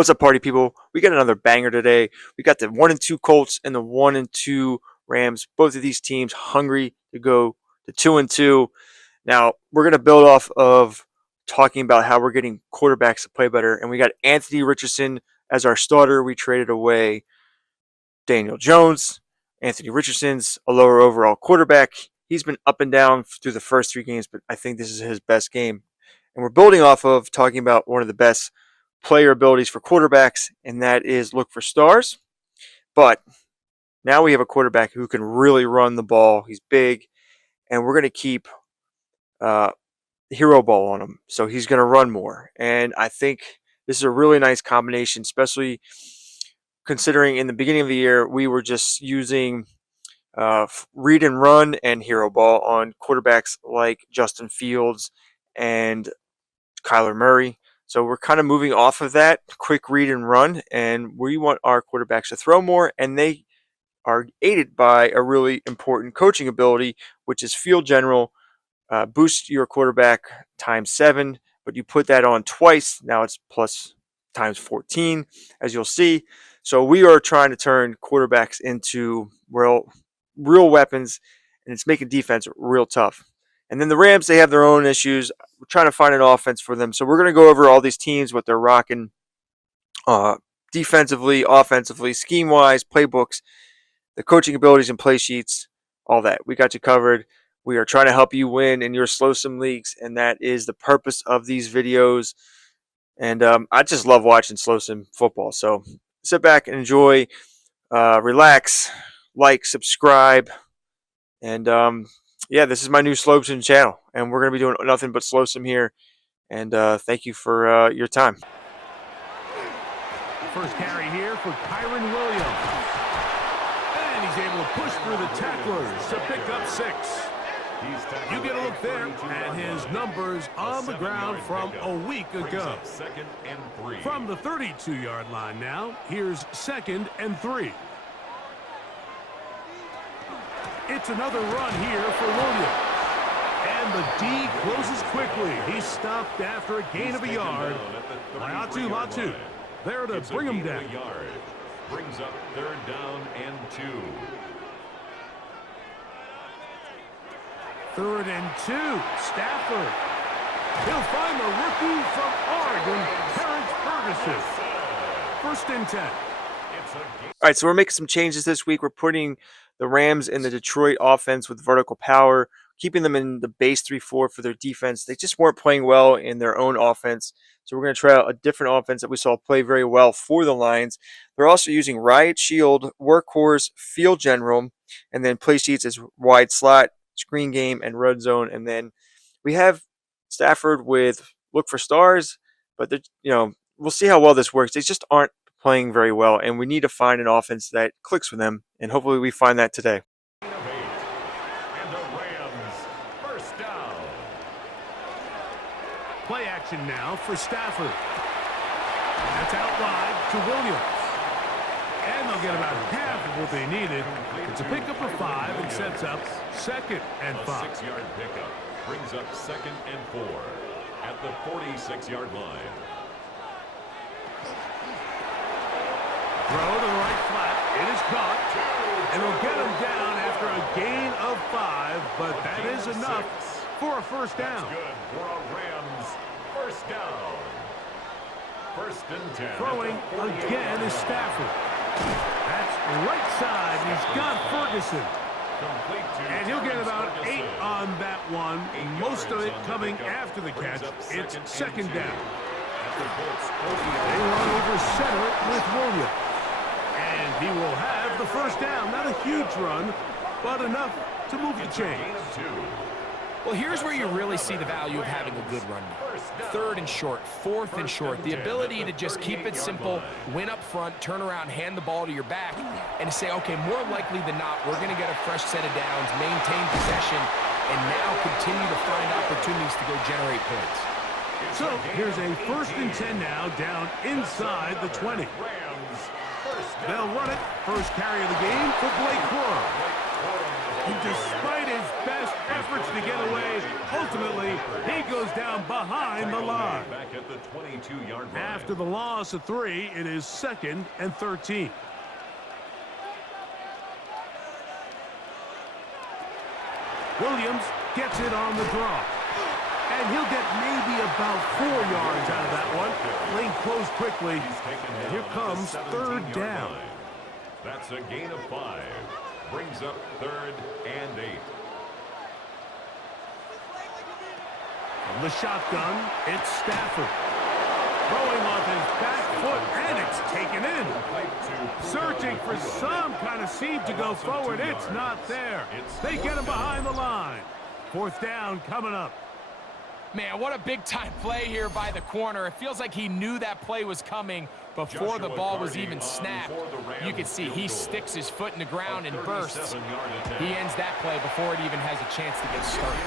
What's up, party people? We got another banger today. We got the 1-2 Colts and the 1-2 Rams. Both of these teams hungry to go to 2-2. Now, we're going to build off of talking about how we're getting quarterbacks to play better. And we got Anthony Richardson as our starter. We traded away Daniel Jones. Anthony Richardson's a lower overall quarterback. He's been up and down through the first 3 games, but I think this is his best game. And we're building off of talking about one of the best player abilities for quarterbacks, and that is look for stars. But now we have a quarterback who can really run the ball. He's big, and we're going to keep hero ball on him, so he's going to run more. And I think this is a really nice combination, especially considering in the beginning of the year we were just using read and run and hero ball on quarterbacks like Justin Fields and Kyler Murray. So we're kind of moving off of that quick read and run, and we want our quarterbacks to throw more, and they are aided by a really important coaching ability, which is field general. Boost your quarterback times 7, but you put that on twice. Now it's plus times 14, as you'll see. So we are trying to turn quarterbacks into real weapons, and it's making defense real tough. And then the Rams, they have their own issues. We're trying to find an offense for them. So we're going to go over all these teams, what they're rocking defensively, offensively, scheme-wise, playbooks, the coaching abilities and play sheets, all that. We got you covered. We are trying to help you win in your slow sim leagues, and that is the purpose of these videos. And I just love watching slow sim football. So sit back and enjoy, relax, like, subscribe, and yeah, this is my new slow sim channel, and we're going to be doing nothing but slow sim here. And thank you for your time. First carry here for Kyron Williams. And he's able to push through the tacklers to pick up 6. You get a look there at his numbers on the ground from a week ago. From the 32-yard line now, here's 2nd and 3. It's another run here for Williams. And the D closes quickly. He's stopped after a gain of a yard. Latu there to bring him down. Brings up 3rd down and 2. 3rd and 2. Stafford. He'll find the rookie from Oregon, Terrence Ferguson. 1st and 10. All right, so we're making some changes this week. We're putting the Rams in the Detroit offense with vertical power, keeping them in the base 3-4 for their defense. They just weren't playing well in their own offense. So we're going to try out a different offense that we saw play very well for the Lions. They're also using Riot Shield, Workhorse, Field General, and then play sheets as wide slot, screen game, and red zone. And then we have Stafford with look for stars, but we'll see how well this works. They just aren't playing very well, and we need to find an offense that clicks for them, and hopefully we find that today. And the Rams, 1st down. Play action now for Stafford. That's out wide to Williams. And they'll get about half of what they needed. It's a pickup of 5 and sets up 2nd and 5. 6-yard pickup brings up 2nd and 4 at the 46-yard line. Throw to the right flat. It is caught. And will get him down after a gain of 5, but that is enough for a 1st down. That's good for a Rams 1st down. 1st and 10. Throwing again is Stafford. That's right side. He's got Ferguson. And he'll get about 8 on that one. Most of it coming after the catch. It's 2nd down. They run over center with Williams. And he will have the 1st down. Not a huge run, but enough to move the chains. Well, here's where you really see the value of having a good run. 3rd and short, 4th and short. The ability to just keep it simple, win up front, turn around, hand the ball to your back, and to say, okay, more likely than not, we're going to get a fresh set of downs, maintain possession, and now continue to find opportunities to go generate points. So here's a 1st and 10 now, down inside the 20. They'll run it. First carry of the game for Blake Corum. And despite his best efforts to get away. Ultimately, he goes down behind the line. Back at the 22-yard line. After the loss of 3, it is 2nd and 13. Williams gets it on the draw. And he'll get maybe about 4 yards out of that one. Lane closed quickly. And here comes 3rd down. That's a gain of 5. Brings up 3rd and 8. From the shotgun, it's Stafford. Throwing off his back foot, and it's taken in. Searching for some kind of seam to go forward. It's not there. They get him behind the line. 4th down coming up. Man, what a big-time play here by the corner. It feels like he knew that play was coming before the ball was even snapped. You can see he sticks his foot in the ground and bursts. He ends that play before it even has a chance to get started.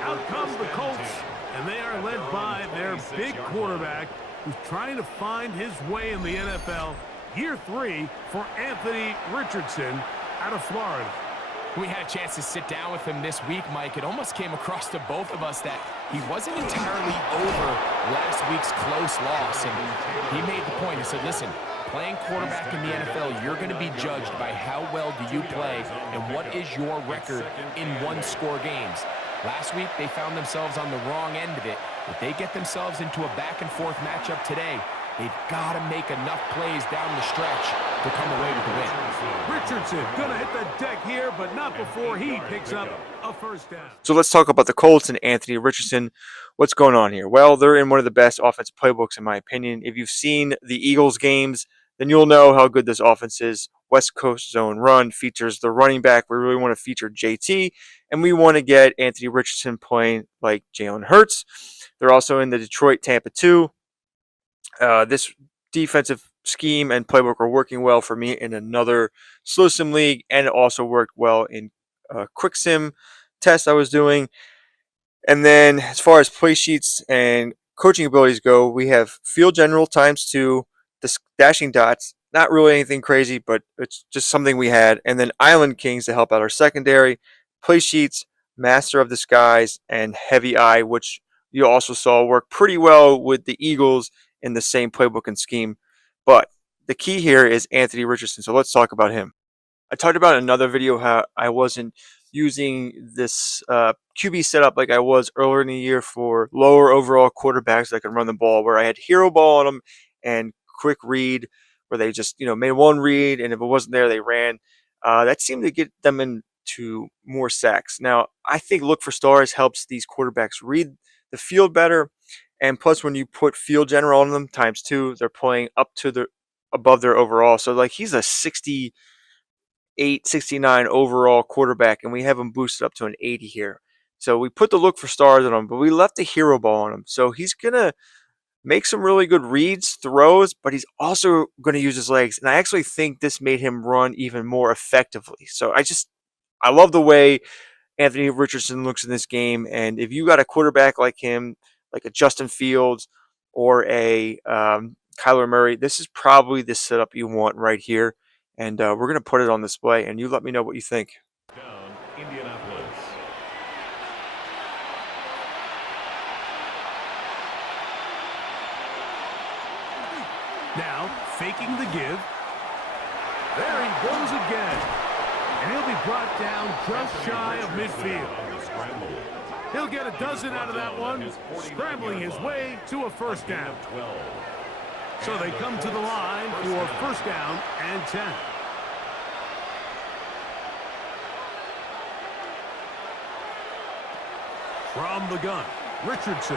Out come the Colts, and they are led by their big quarterback who's trying to find his way in the NFL. Year 3 for Anthony Richardson out of Florida. We had a chance to sit down with him this week, Mike. It almost came across to both of us that he wasn't entirely over last week's close loss. And he made the point. He said, listen, playing quarterback in the NFL, you're going to be judged by how well do you play and what is your record in one-score games. Last week, they found themselves on the wrong end of it. If they get themselves into a back-and-forth matchup today, they've got to make enough plays down the stretch to come away with the win. Richardson going to hit the deck here, but not before he picks up a 1st down. So let's talk about the Colts and Anthony Richardson. What's going on here? Well, they're in one of the best offensive playbooks, in my opinion. If you've seen the Eagles games, then you'll know how good this offense is. West Coast zone run features the running back. We really want to feature JT, and we want to get Anthony Richardson playing like Jalen Hurts. They're also in the Detroit-Tampa 2. This defensive scheme and playbook are working well for me in another slow sim league, and it also worked well in a quick sim test I was doing. And then as far as play sheets and coaching abilities go, we have Field General ×2, the dashing dots, not really anything crazy, but it's just something we had. And then Island Kings to help out our secondary, play sheets, Master of Disguise, and Heavy Eye, which you also saw work pretty well with the Eagles in the same playbook and scheme. But the key here is Anthony Richardson. So let's talk about him. I talked about in another video how I wasn't using this QB setup like I was earlier in the year for lower overall quarterbacks that can run the ball, where I had hero ball on them and quick read, where they just made one read, and if it wasn't there, they ran. That seemed to get them into more sacks. Now, I think look for stars helps these quarterbacks read the field better. And plus, when you put Field General on them ×2, they're playing up to above their overall. So, like, he's a 68, 69 overall quarterback, and we have him boosted up to an 80 here. So we put the look for stars on him, but we left the hero ball on him. So he's going to make some really good reads, throws, but he's also going to use his legs. And I actually think this made him run even more effectively. So I love the way Anthony Richardson looks in this game. And if you got a quarterback like him, like a Justin Fields or a Kyler Murray, this is probably the setup you want right here. And we're going to put it on display, and you let me know what you think. Down, Indianapolis. Now, faking the give. There he goes again. And he'll be brought down just shy of midfield. He'll get a dozen out of that one, scrambling his way to a 1st down. So they come to the line for 1st down and 10. From the gun, Richardson.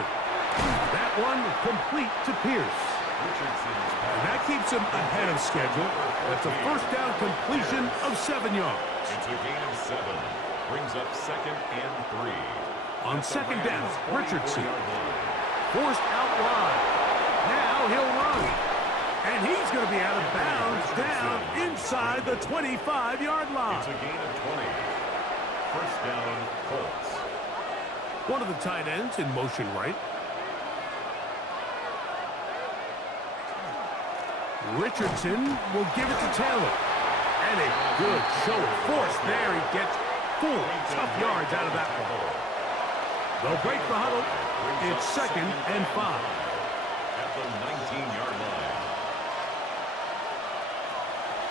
That one complete to Pierce. And that keeps him ahead of schedule. That's a 1st down completion of 7 yards. It's a gain of 7. Brings up 2nd and 3. On 2nd down, Richardson. Forced out wide. Now he'll run. And he's going to be out of bounds down inside the 25-yard line. It's a gain of 20. 1st down, Colts. One of the tight ends in motion right. Richardson will give it to Taylor. And a good show of force there. He gets 4 tough yards out of that one. They'll break the huddle. It's 2nd and 5. At the 19-yard line.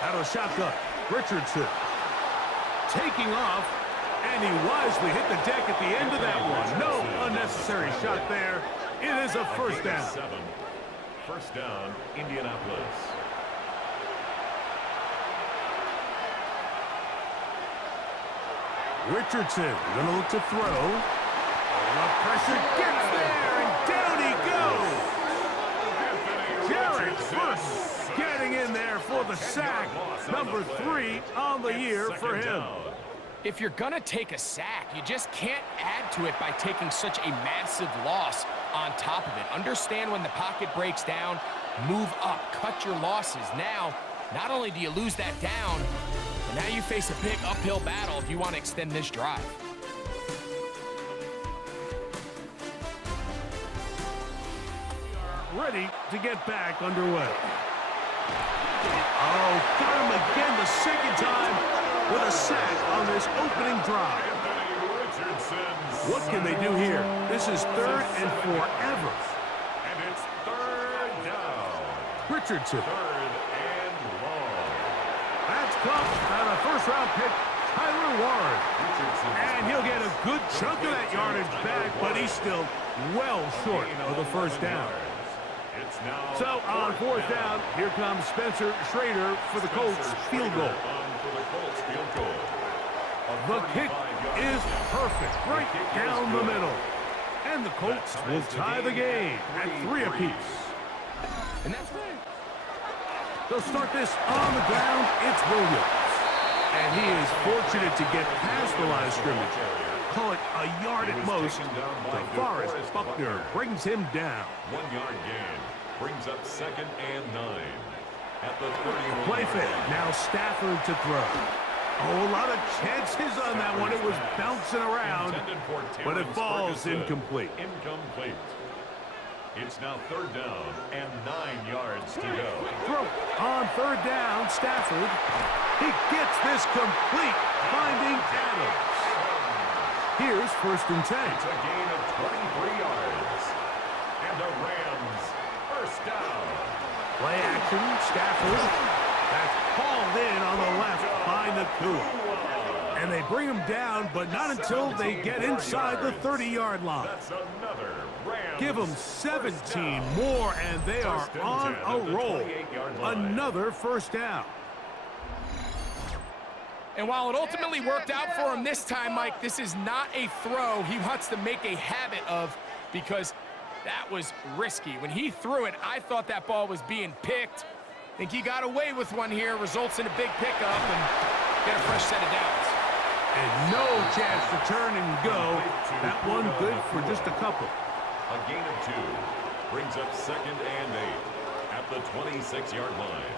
Out of shotgun, Richardson taking off, and he wisely hit the deck at the end of that one. No unnecessary shot there. It is a first down. 7. First down, Indianapolis. Richardson going to look to throw. The pressure gets there, and down he goes. Jared first getting in there for the sack. Number 3 on the year for him. If you're going to take a sack, you just can't add to it by taking such a massive loss on top of it. Understand when the pocket breaks down, move up, cut your losses. Now, not only do you lose that down, but now you face a big uphill battle if you want to extend this drive. Ready to get back underway. Oh, got him again the second time with a sack on this opening drive. What can they do here? This is 3rd and forever. And it's 3rd down. Richardson. 3rd and long. That's caught on a first-round pick, Tyler Warren. Richardson. And he'll get a good chunk of that yardage back, but he's still well short of the first down. It's now So on 4th down, here comes Spencer Schrader for the Colts field goal. for the Colts field goal. The kick is perfect, right down the middle. And the Colts will tie the game at 3 apiece. And that's right. They'll start this on the ground. It's Williams. And he is fortunate to get past the line of scrimmage. Call it a yard at most. DeForest Buckner brings him down. 1-yard gain brings up 2nd and 9. At the 31. Play fake. Now Stafford to throw. Oh, a lot of chances on that one. It was bouncing around, but it falls incomplete. Incomplete. It's now 3rd down and 9 yards to go. Throw on 3rd down, Stafford. He gets this complete, finding Adams. Here's 1st and 10. It's a gain of 23 yards. And the Rams first down. Play action, Stafford. That's hauled in on the left by Nakua. And they bring him down, but not until they get inside the 30-yard line. That's another Rams. Give them 17 more, and they are on a roll. Another first down. And while it ultimately worked out for him this time, Mike, this is not a throw he wants to make a habit of, because that was risky. When he threw it, I thought that ball was being picked. I think he got away with one here, results in a big pickup and get a fresh set of downs. And no chance to turn and go. That one good for just a couple. A gain of 2 brings up 2nd and 8 at the 26-yard line.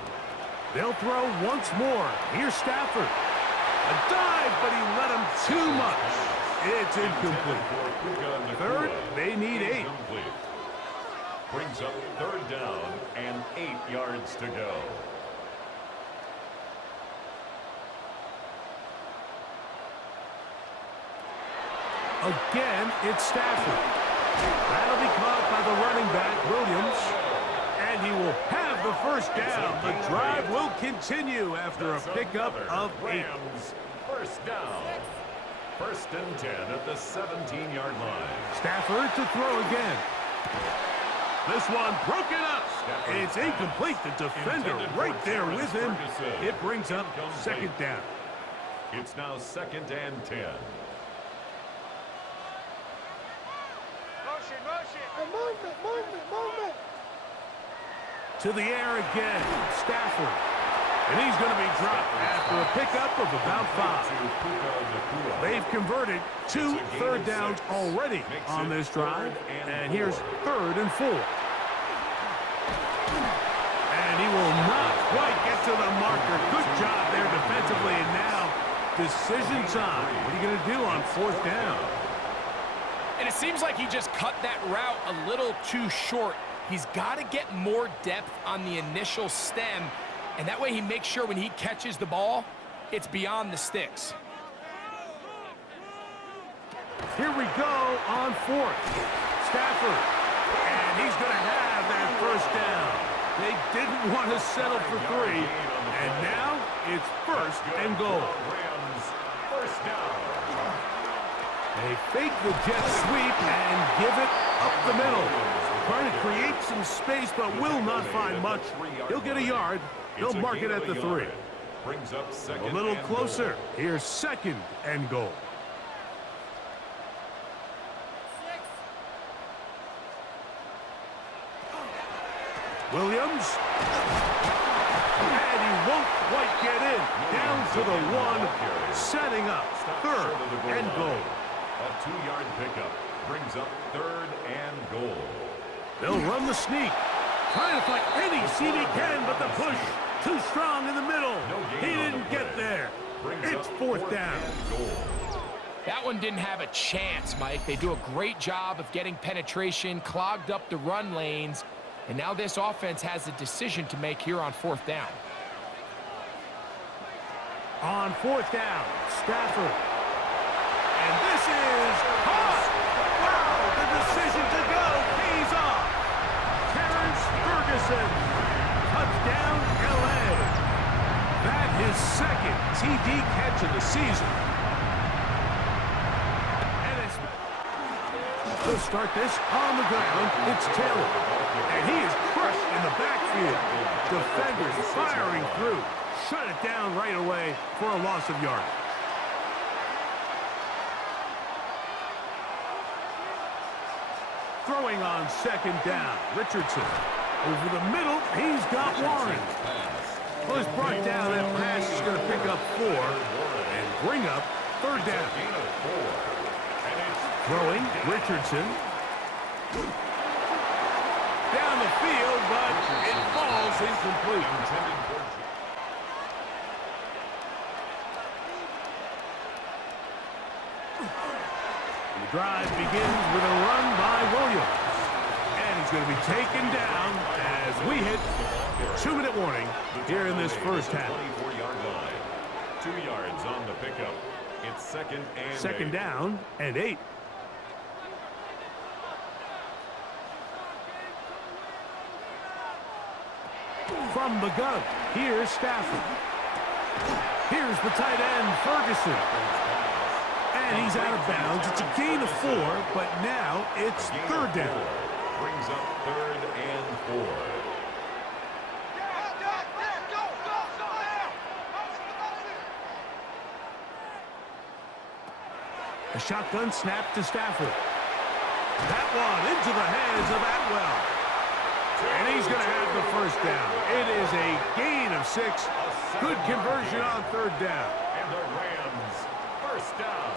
They'll throw once more. Here's Stafford. A dive, but he let him too much. It's incomplete. 3rd, they need 8. Incomplete. Brings up 3rd down and 8 yards to go. Again, it's Stafford. That'll be caught by the running back, Williams. And he will have the first down. The drive will continue after a pickup of 8. Rams first down. 1st and 10 at the 17-yard line. Stafford to throw again. This one broken up. It's incomplete. The defender right there with him. It brings up 2nd down. It's now 2nd and 10. To the air again, Stafford. And he's going to be dropped after a pickup of about 5. They've converted 2 third downs already on this drive. And here's 3rd and 4. And he will not quite get to the marker. Good job there defensively. And now decision time. What are you going to do on 4th down? And it seems like he just cut that route a little too short. He's got to get more depth on the initial stem, and that way he makes sure when he catches the ball, it's beyond the sticks. Here we go on fourth. Stafford. And he's going to have that first down. They didn't want to settle for 3. And now it's first and goal. Rams, first down. They fake the jet sweep and give it up the middle. Trying to create some space, but will not find much. He'll get a yard. They'll mark it at the 3. Brings up second. A little and closer. goal. Here's second and goal. Williams. And he won't quite get in. Down to the 1. Setting up third and goal. A 2-yard pickup brings up third and goal. They'll run the sneak. Trying to find any seam he can, but the push too strong in the middle. He didn't get there. It's fourth down. That one didn't have a chance, Mike. They do a great job of getting penetration, clogged up the run lanes, and now this offense has a decision to make here on fourth down. On fourth down, Stafford. And this is caught. Wow, the decision to go pays off. Terrence Ferguson, touchdown LA. That his second TD catch of the season. And it's they'll start this on the ground. It's Taylor. And he is crushed in the backfield. Defenders firing through. Shut it down right away for a loss of yardage. Throwing on second down, Richardson. Over the middle, he's got Warren. Well, it's brought down. That pass is going to pick up 4 and bring up third down. Throwing, Richardson. Down the field, but it falls incomplete. The drive begins with a run by Williams. And he's going to be taken down as we hit 2-minute warning here in this first half. 24-yard line. 2 yards on the pickup. It's second and 8. Down and 8. From the gun, here's Stafford. Here's the tight end, Ferguson. And he's out of bounds. It's a gain of 4, but now it's third down. Brings up third and 4. A shotgun snap to Stafford. That one into the hands of Atwell. And he's going to have the first down. It is a gain of 6. Good conversion on third down. And the Rams, first down.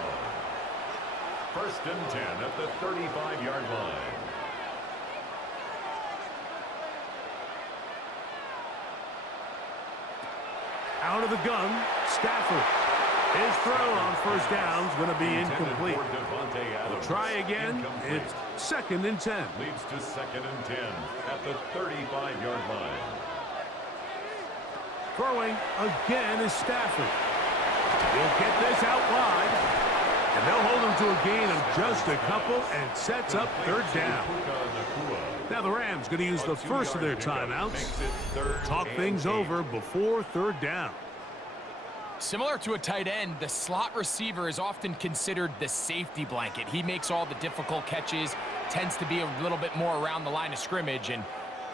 First and 10 at the 35-yard line. Out of the gun, Stafford. His throw on first down is going to be incomplete. We'll try again. It's second and 10. Leads to second and 10 at the 35-yard line. Throwing again is Stafford. He'll get this out wide. And they'll hold him to a gain of just a couple and sets up third down. Now the Rams going to use the first of their timeouts. Talk things over before third down. Similar to a tight end, the slot receiver is often considered the safety blanket. He makes all the difficult catches, tends to be a little bit more around the line of scrimmage, and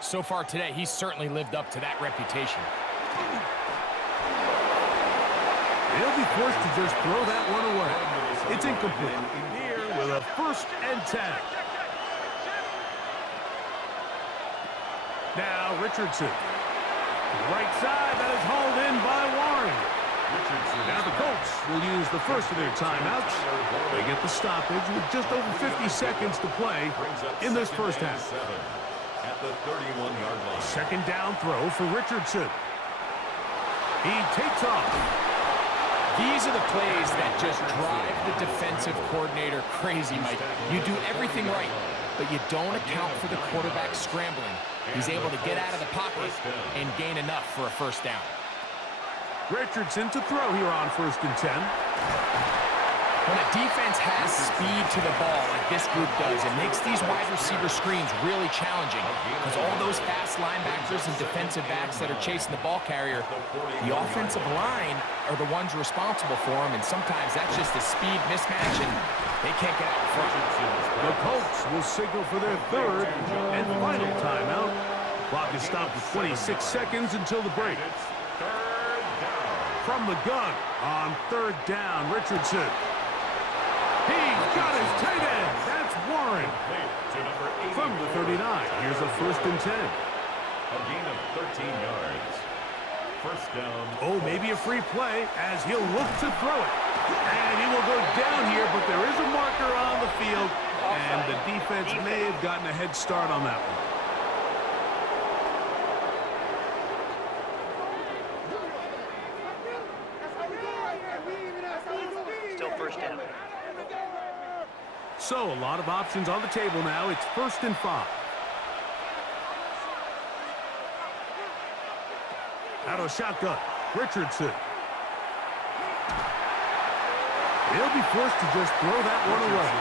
so far today, he's certainly lived up to that reputation. They'll be forced to just throw that one away. It's incomplete. Here with a first and 10. Now Richardson. Right side, that is hauled in by Warren. Now the Colts will use the first of their timeouts. They get the stoppage with just over 50 seconds to play in this first half. At the 31-yard line. Second down throw for Richardson. He takes off. These are the plays that just drive the defensive coordinator crazy, Mike. You do everything right, but you don't account for the quarterback scrambling. He's able to get out of the pocket and gain enough for a first down. Richardson to throw here on first and 10. When a defense has speed to the ball like this group does, it makes these wide receiver screens really challenging because all those fast linebackers and defensive backs that are chasing the ball carrier, the offensive line are the ones responsible for them, and sometimes that's just a speed mismatch, and they can't get out in front. The Colts will signal for their third and final timeout. Clock is stopped at 26 seconds until the break. From the gun on third down, Richardson. He got his tight end. That's Warren. From the 39, here's a 1st and 10. A gain of 13 yards. First down. Oh, maybe a free play as he'll look to throw it. And he will go down here, but there is a marker on the field, and the defense may have gotten a head start on that one. Still first down. So, a lot of options on the table now. It's 1st and 5. Out of shotgun, Richardson. He'll be forced to just throw that one away.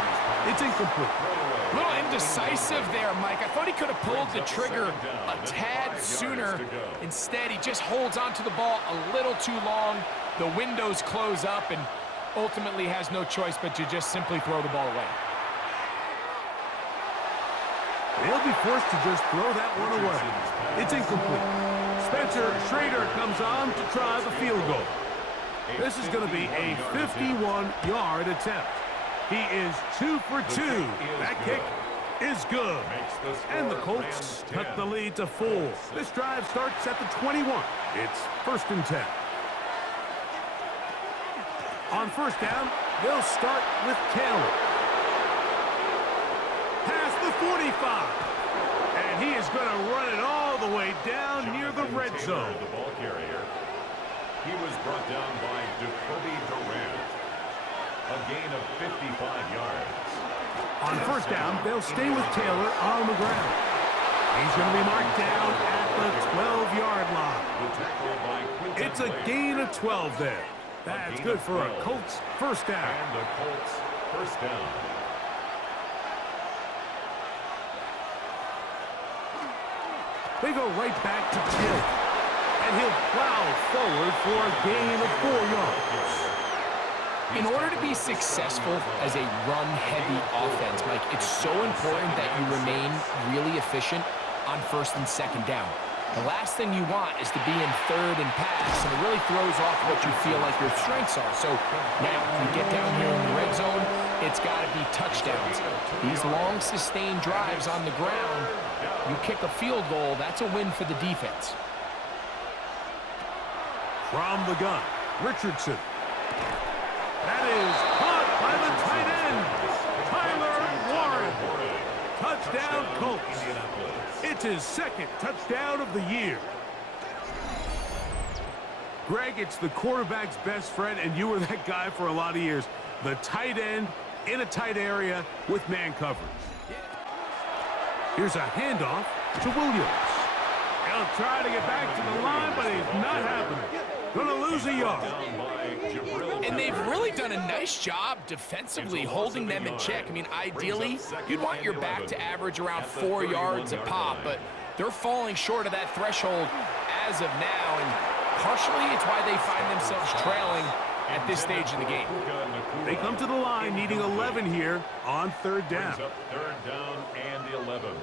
It's incomplete. A little indecisive there, Mike. I thought he could have pulled the trigger a tad sooner. Instead, he just holds onto the ball a little too long. The windows close up and ultimately has no choice but to just simply throw the ball away. They'll be forced to just throw that one away. It's incomplete. Spencer Schrader comes on to try the field goal. This is going to be a 51-yard attempt. He is 2 for 2. That kick is good. And the Colts cut the lead to 4. This drive starts at the 21. It's 1st and 10. On 1st down, they'll start with Taylor. Past the 45. And he is going to run it all the way down near the red zone. The ball carrier. He was brought down by Jacoby Durant. A gain of 55 yards. On 1st down, they'll stay with Taylor on the ground. He's going to be marked down at the 12-yard line. It's a gain of 12 there. That's good for a Colts 1st down. And the Colts 1st down. They go right back to Taylor. And he'll plow forward for a gain of 4 yards. In order to be successful as a run-heavy offense, Mike, it's so important that you remain really efficient on 1st and 2nd down. The last thing you want is to be in 3rd and pass, and it really throws off what you feel like your strengths are. So now, you get down here in the red zone, it's got to be touchdowns. These long, sustained drives on the ground, you kick a field goal, that's a win for the defense. From the gun, Richardson. That is caught by the tight end, Tyler Warren. Touchdown, Colts. It's his 2nd touchdown of the year. Greg, it's the quarterback's best friend, and you were that guy for a lot of years. The tight end in a tight area with man coverage. Here's a handoff to Williams. He'll try to get back to the line, but he's not happening. Gonna lose a yard. And they've really done a nice job defensively holding them in check. I mean, ideally, you'd want your back to average around 4 yards a pop, but they're falling short of that threshold as of now, and partially it's why they find themselves trailing at this stage in the game. They come to the line needing 11 here on 3rd down. 3rd down and 11.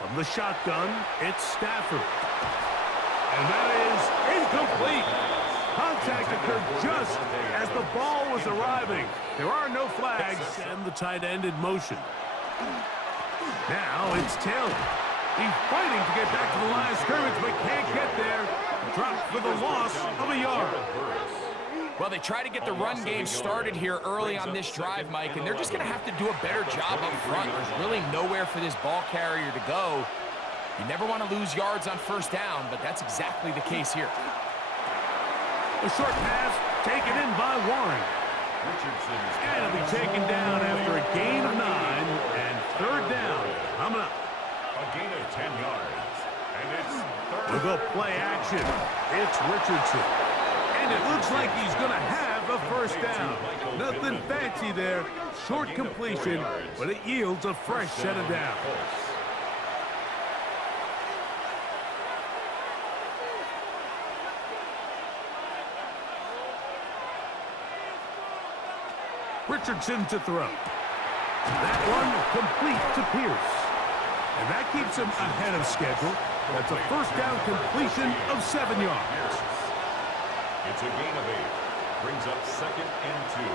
From the shotgun, it's Stafford. And that is incomplete. Contact occurred just as the ball was arriving. There are no flags, and the tight end in motion. Now it's Taylor. He's fighting to get back to the line of scrimmage, but can't get there. Dropped for the loss of a yard. Well, they try to get the run game started here early on this drive, Mike, and they're just going to have to do a better job up front. There's really nowhere for this ball carrier to go. You never want to lose yards on 1st down, but that's exactly the case here. A short pass taken in by Warren. And it'll be taken down after a gain of 9 and 3rd down. Coming up. A gain of 10 yards And it's third. We'll go play action. It's Richardson. And it looks like he's going to have a first down. Nothing fancy there. Short completion, but it yields a fresh set of downs. Richardson to throw. That one complete to Pierce. And that keeps him ahead of schedule. That's a first down completion of 7 yards. It's a gain of 8. Brings up 2nd and 2.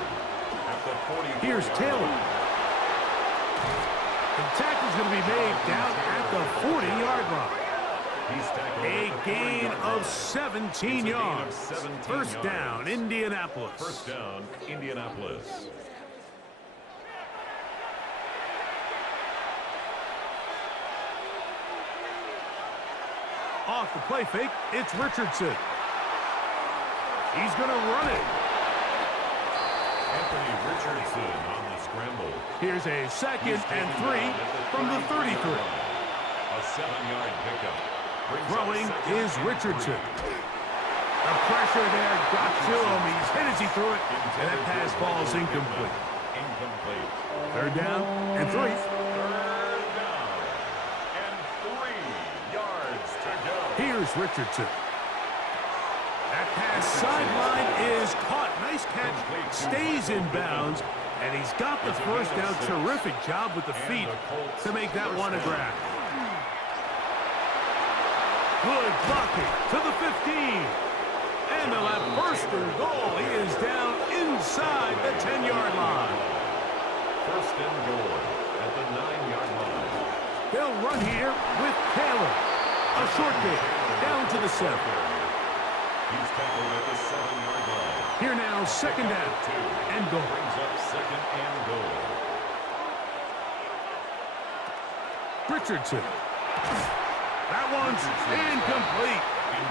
At the 40. Here's Taylor. The tackle's going to be made down at the 40-yard line. A gain of 17 yards. First down, Indianapolis. First down, Indianapolis. Off the play fake, it's Richardson. He's going to run it. Anthony Richardson on the scramble. Here's a 2nd and 3 from the 33. A 7-yard pickup. Throwing is Richardson. The pressure there got to him. He's hit as he threw it, and that pass falls incomplete. Incomplete. Third down and 3. Third down and 3 yards to go. Here's Richardson. That pass sideline is caught. Nice catch. Stays in bounds, and he's got the first down. Terrific job with the feet to make that one a grab. Good blocking to the 15. And they'll have first and goal. He is down inside the 10-yard line. First and goal at the 9-yard line. They'll run here with Taylor. A short gain down to the 7. He's tackled at the 7-yard line. Here now, second down and goal. Brings up 2nd and goal. Richardson. That one's incomplete.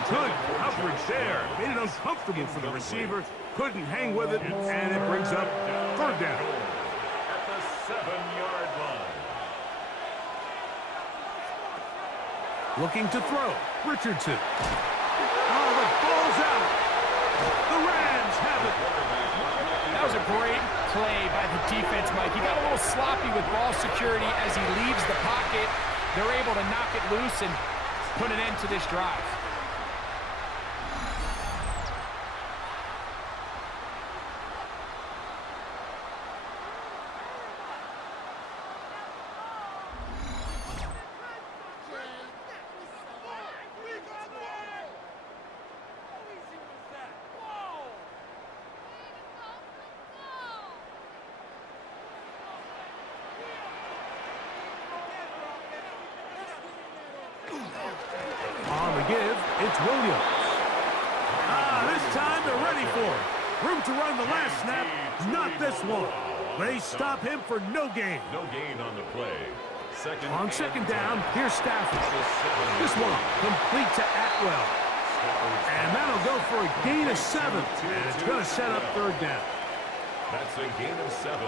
Good coverage there. Made it uncomfortable for the receiver. Couldn't hang with it, and it brings up third down. At the 7-yard line. Looking to throw. Richardson. Oh, the ball's out. The Rams have it. That was a great play by the defense, Mike. He got a little sloppy with ball security as he leaves the pocket. They're able to knock it loose and put an end to this drive. On the give, it's Williams. This time they're ready for it. Room to run the last snap, not this one. They stop him for no gain. No gain on the play. On second down, here's Stafford. This one complete to Atwell. And that'll go for a gain of 7. And it's going to set up third down. That's a gain of 7.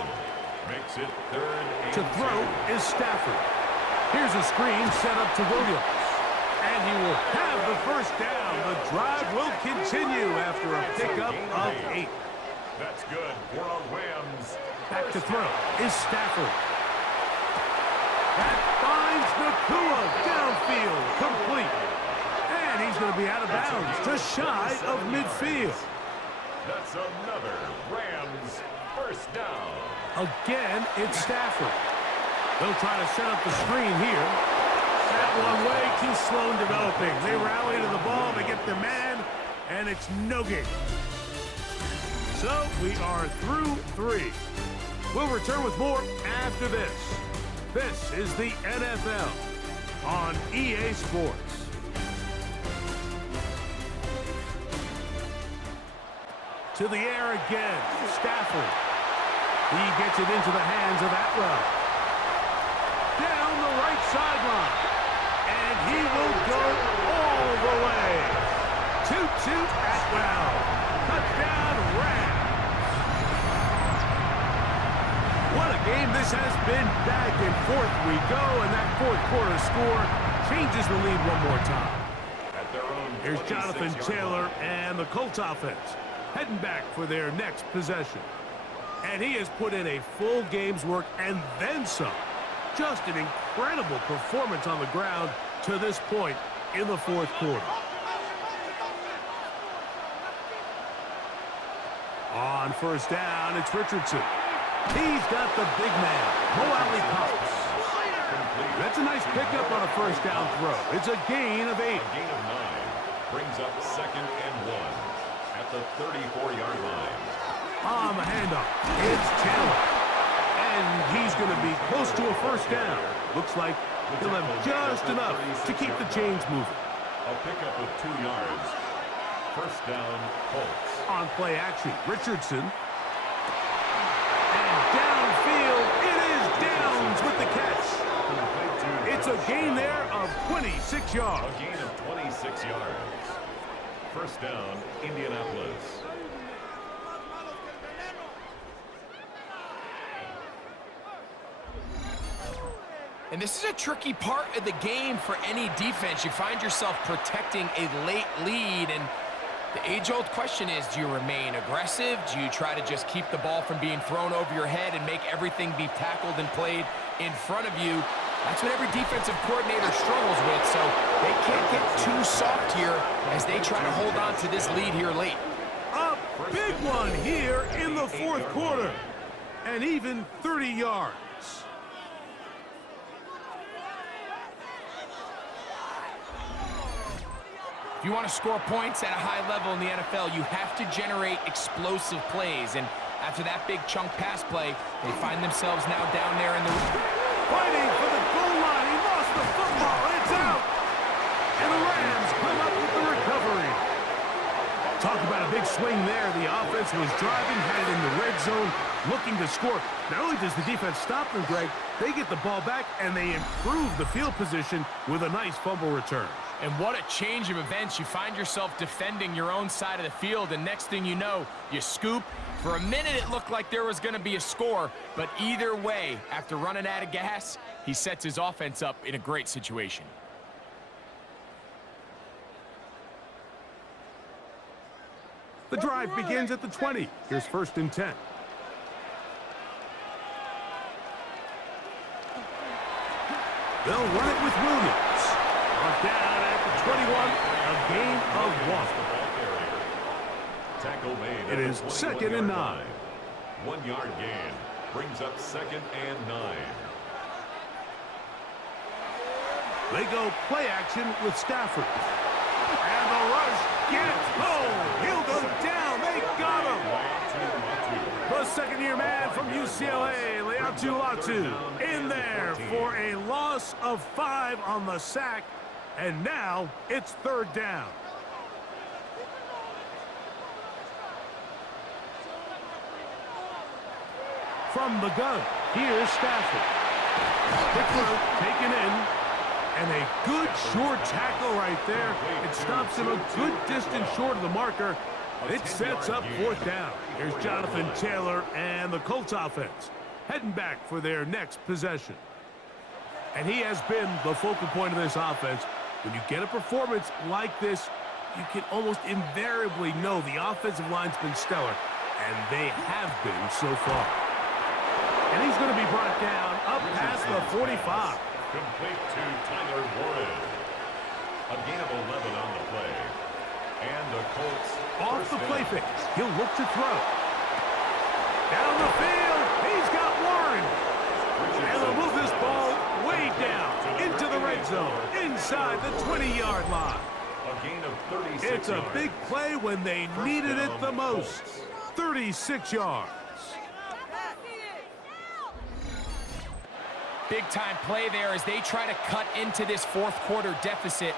Makes it third and To throw is Stafford. Here's a screen set up to Williams. And he will have the first down. The drive will continue after a pickup of 8. That's good for a Rams. Back to throw is Stafford. That finds Nakua downfield, complete. And he's going to be out of bounds, just shy of midfield. That's another Rams first down. Again, it's Stafford. They'll try to set up the screen here. That one way too slow in developing. They rally to the ball, they get the man, and it's no gain. So we are through 3. We'll return with more after this. This is the NFL on EA Sports. To the air again, Stafford. He gets it into the hands of Atwell. Down the right sideline. And he will go all the way. Toot-toot Atwell. Touchdown Rams. What a game this has been. Back and forth we go, and that fourth quarter score changes the lead one more time. At their own Here's Jonathan 26-yard Taylor line. and the Colts offense heading back for their next possession. And he has put in a full game's work and then some. Just an incredible performance on the ground to this point in the fourth quarter. On first down, it's Richardson. He's got the big man, Mo Alley pops. That's a nice pickup on a first down throw. It's a gain of 8. A gain of 9 brings up 2nd and 1 at the 34-yard line. On the handoff, it's Taylor. And he's going to be close to a first down. Looks like he'll have just enough to keep the chains moving. A pickup of 2 yards. First down, Colts. On play action, Richardson. And downfield, it is Downs with the catch. It's a gain there of 26 yards. A gain of 26 yards. First down, Indianapolis. And this is a tricky part of the game for any defense. You find yourself protecting a late lead, and the age-old question is, do you remain aggressive? Do you try to just keep the ball from being thrown over your head and make everything be tackled and played in front of you? That's what every defensive coordinator struggles with, so they can't get too soft here as they try to hold on to this lead here late. A big one here in the fourth quarter, and even 30 yards. If you want to score points at a high level in the NFL, you have to generate explosive plays, and after that big chunk pass play, they find themselves now down there in the... Fighting for the goal line, he lost the football, it's out! And the Rams come up with the recovery. Talk about a big swing there. The offense was driving, had it in the red zone, looking to score. Not only does the defense stop them, Greg, they get the ball back and they improve the field position with a nice fumble return. And what a change of events. You find yourself defending your own side of the field, and next thing you know, you scoop. For a minute, it looked like there was going to be a score, but either way, after running out of gas, he sets his offense up in a great situation. The drive begins at the 20. Here's 1st and 10. They'll run it with Williams. Brought down at the 21, a gain of 1. Tackle made. It is 2nd and 9. 1 yard gain brings up 2nd and 9. They go play action with Stafford. And the rush gets home. He'll go down. They got him. The second-year man from UCLA, Leatu Latu, in there for a loss of 5 on the sack. And now it's 3rd down. From the gun, here's Stafford. Pickler taken in. And a good short tackle right there. It stops him a good distance short of the marker. It sets up 4th down. Here's Jonathan Taylor and the Colts offense heading back for their next possession. And he has been the focal point of this offense. When you get a performance like this, you can almost invariably know the offensive line's been stellar, and they have been so far. And he's going to be brought down up past the 45. Complete to Tyler Warren. A gain of 11 on the play. And the Colts off the play fake. He'll look to throw. Down the field. He's got Warren. And they'll move this ball way down into the red zone, inside the 20-yard line. A gain of 36 It's a big play when they needed it the most. 36 yards. Big-time play there as they try to cut into this fourth quarter deficit.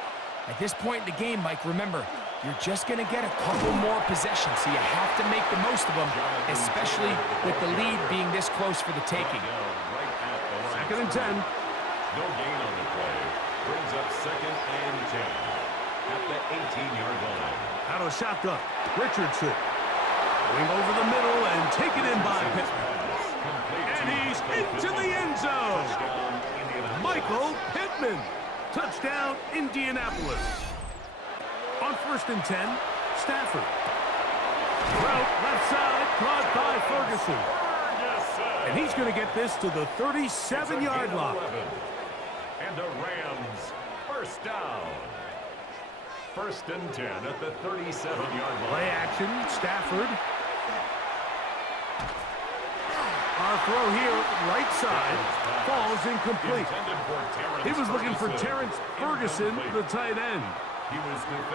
At this point in the game, Mike, remember, you're just going to get a couple more possessions, so you have to make the most of them, especially with the lead being this close for the taking. 2nd and 10. No gain on the play. Brings up 2nd and 10 at the 18-yard line. Out of shotgun, Richardson. Going over the middle and taken in by Pittman. And he's into the end zone. Michael Pittman Touchdown, Indianapolis. On 1st and 10, Stafford. Route left side, caught by Ferguson. And he's going to get this to the 37-yard line. And a Rams first down. 1st and 10 at the 37-yard line. Play action, Stafford. Our throw here, right side, falls incomplete. He was looking for Terrence Ferguson, the tight end.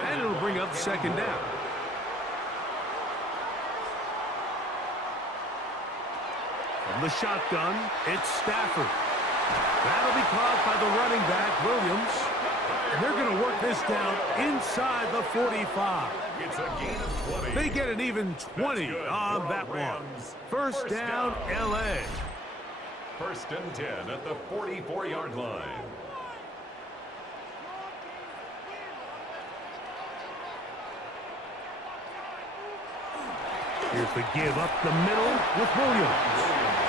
And it'll bring up 2nd down. From the shotgun, it's Stafford. That'll be caught by the running back, Williams. And they're going to work this down inside the 45. It's a gain of 20. They get an even 20 on that one. First down, L.A. 1st and 10 at the 44-yard line. Here's the give up the middle with Williams.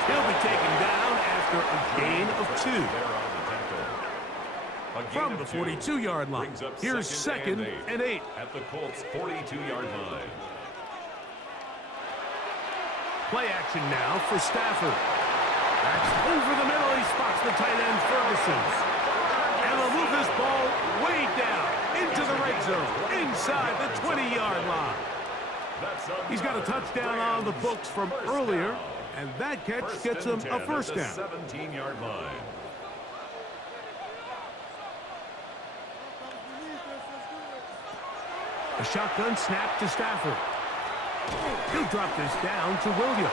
He'll be taken down after a gain of 2. From the 42-yard line, here's 2nd and 8. At the Colts' 42-yard line. Play action now for Stafford. That's over the middle. He spots the tight end, Ferguson. And they'll move this ball way down into the red zone, inside the 20-yard line. He's got a touchdown on the books from earlier, and that catch gets him a first down. 17-yard line. A shotgun snap to Stafford. He'll drop this down to Williams.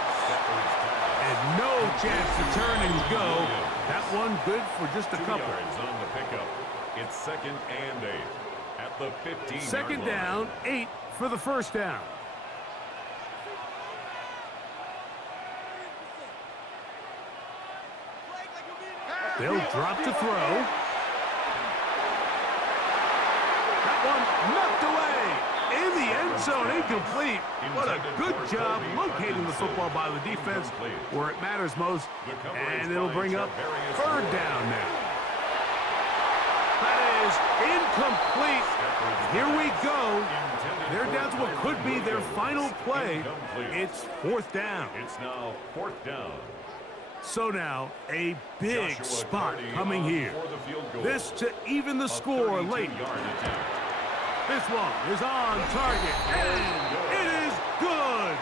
And no chance to turn and go. That one good for just a 2 couple. yards on the pickup. It's 2nd and 8 at the 15-yard line. 2nd down, 8 for the first down. They'll drop to throw. That one knocked away. In the end zone, incomplete. What a good job locating the football by the defense where it matters most. And it'll bring up 3rd down now. That is incomplete. Here we go. They're down to what could be their final play. It's 4th down. It's now 4th down. So now, a big spot coming here. This to even the score late. This one is on target, and it is good.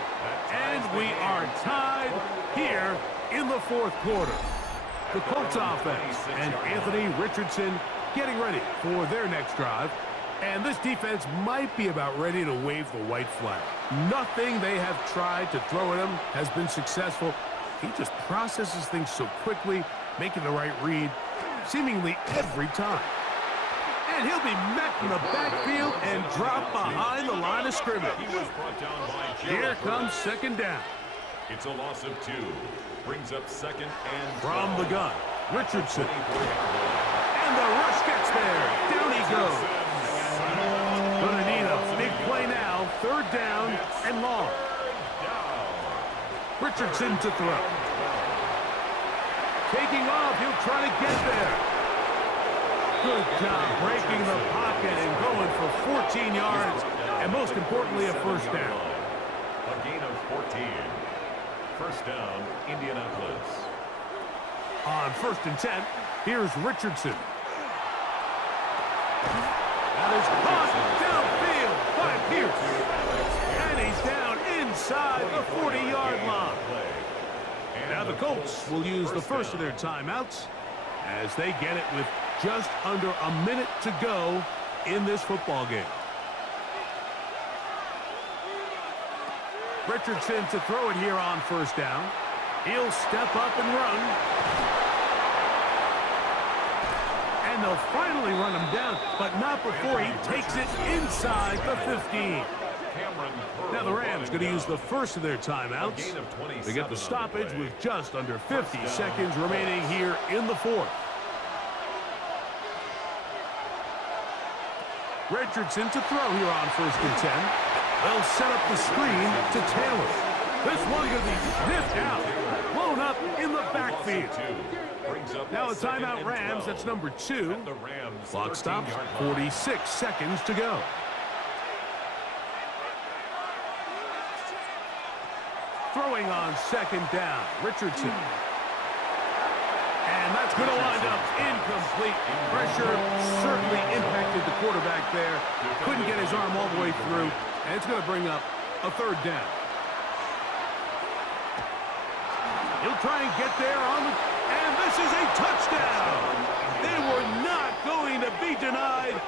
And we are tied here in the 4th quarter. The Colts offense and Anthony Richardson getting ready for their next drive. And this defense might be about ready to wave the white flag. Nothing they have tried to throw at him has been successful. He just processes things so quickly, making the right read seemingly every time. And he'll be met in the backfield and dropped behind the line of scrimmage. Here comes 2nd down. It's a loss of 2. Brings up 2nd and 12. From the gun, Richardson. And the rush gets there. Down he goes. Gonna need a big play now. 3rd down and long. Richardson to throw. Taking off, he'll try to get there. Good job breaking the pocket and going for 14 yards, and most importantly, a first down. A gain of 14. First down, Indianapolis. On 1st and 10, here's Richardson. That is caught downfield by Pierce. And he's down inside the 40-yard line. Now the Colts will use the first of their timeouts as they get it with just under a minute to go in this football game. Richardson to throw it here on 1st down. He'll step up and run. And they'll finally run him down, but not before he takes it inside the 15. Now the Rams going to use the first of their timeouts. They get the stoppage with just under 50 seconds remaining here in the 4th. Richardson to throw here on 1st and 10. They'll set up the screen to Taylor. This one going to be sniffed out. Blown up in the backfield. Now a timeout Rams. That's number 2. Clock stops. 46 seconds to go. Throwing on second down, Richardson. And that's going to wind up incomplete. Pressure certainly impacted the quarterback there. Couldn't get his arm all the way through. And it's going to bring up a third down. He'll try and get there on the... And this is a touchdown. They were not going to be denied.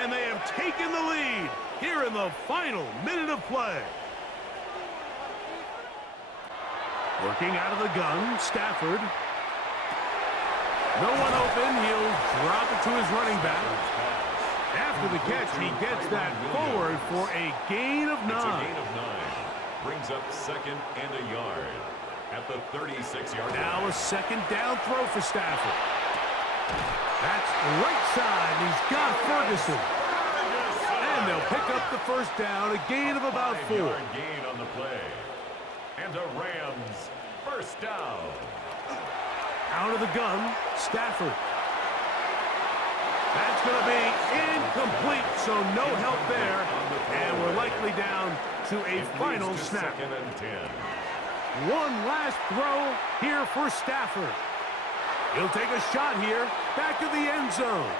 And they have taken the lead here in the final minute of play. Working out of the gun, Stafford. No one open. He'll drop it to his running back. After the catch, he gets that forward for a gain of 9. It's a gain of 9. Brings up second and a yard at the 36-yard line. Now a second down throw for Stafford. That's right side. He's got Ferguson. And they'll pick up the first down. A gain of about 4. Gain on the play. And a Rams first down. Out of the gun, Stafford. That's going to be incomplete, so no help there. And we're likely down to a final snap. Second and 10. One last throw here for Stafford. He'll take a shot here, back of the end zone.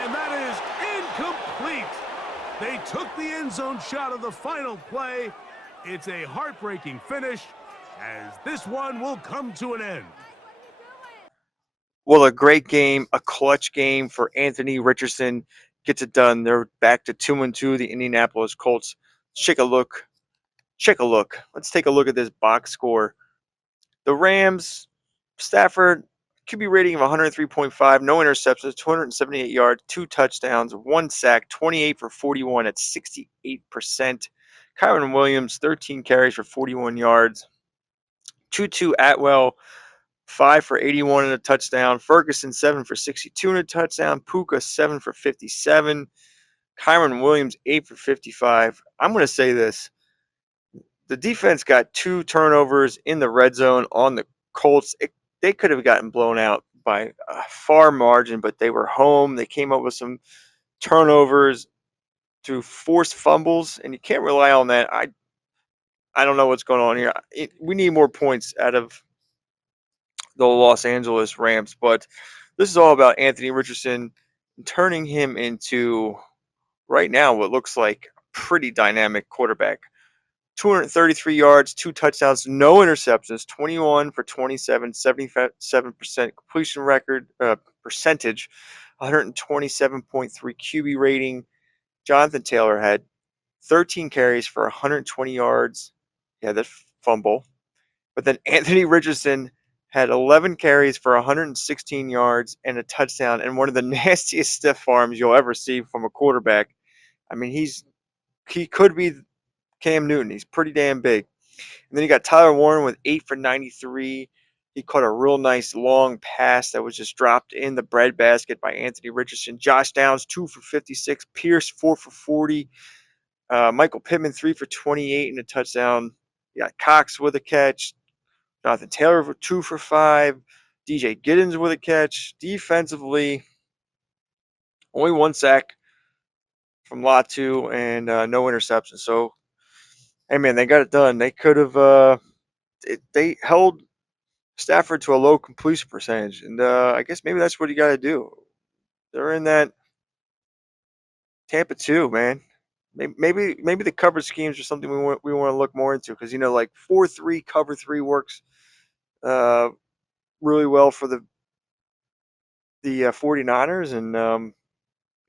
And that is incomplete. They took the end zone shot of the final play. It's a heartbreaking finish, as this one will come to an end. Well, a great game, a clutch game for Anthony Richardson. Gets it done. They're back to 2-2, the Indianapolis Colts. Check a look. Let's take a look at this box score. The Rams, Stafford, QB rating of 103.5, no interceptions, 278 yards, 2 touchdowns, 1 sack, 28 for 41 at 68%. Kyron Williams, 13 carries for 41 yards. Tutu Atwell, 5 for 81 and a touchdown. Ferguson, 7 for 62 and a touchdown. Puka, 7 for 57. Kyron Williams, 8 for 55. I'm going to say this. The defense got 2 turnovers in the red zone on the Colts. They could have gotten blown out by a far margin, but they were home. They came up with some turnovers to force fumbles, and you can't rely on that. I don't know what's going on here. We need more points out of the Los Angeles Rams, but this is all about Anthony Richardson turning him into, right now, what looks like a pretty dynamic quarterback. 233 yards, 2 touchdowns, no interceptions, 21 for 27, 77% completion percentage, 127.3 QB rating. Jonathan Taylor had 13 carries for 120 yards. Yeah, that fumble. But then Anthony Richardson had 11 carries for 116 yards and a touchdown, and one of the nastiest stiff arms you'll ever see from a quarterback. I mean, he could be Cam Newton. He's pretty damn big. And then you got Tyler Warren with 8 for 93. He caught a real nice long pass that was just dropped in the breadbasket by Anthony Richardson. Josh Downs, 2 for 56. Pierce, 4 for 40. Michael Pittman, 3 for 28 and a touchdown. You got Cox with a catch. Jonathan Taylor, for 2 for 5. DJ Giddens with a catch. Defensively, only 1 sack from Latu and no interceptions. So, hey, man, they got it done. They could have they held Stafford to a low completion percentage. And I guess maybe that's what you got to do. They're in that Tampa 2, man. Maybe the coverage schemes are something we want to look more into, because, like 4-3, cover 3 works really well for the 49ers. And,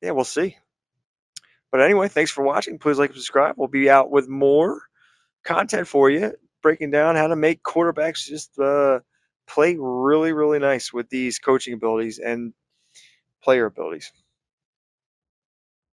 yeah, we'll see. But anyway, thanks for watching. Please like and subscribe. We'll be out with more content for you, breaking down how to make quarterbacks just play really, really nice with these coaching abilities and player abilities.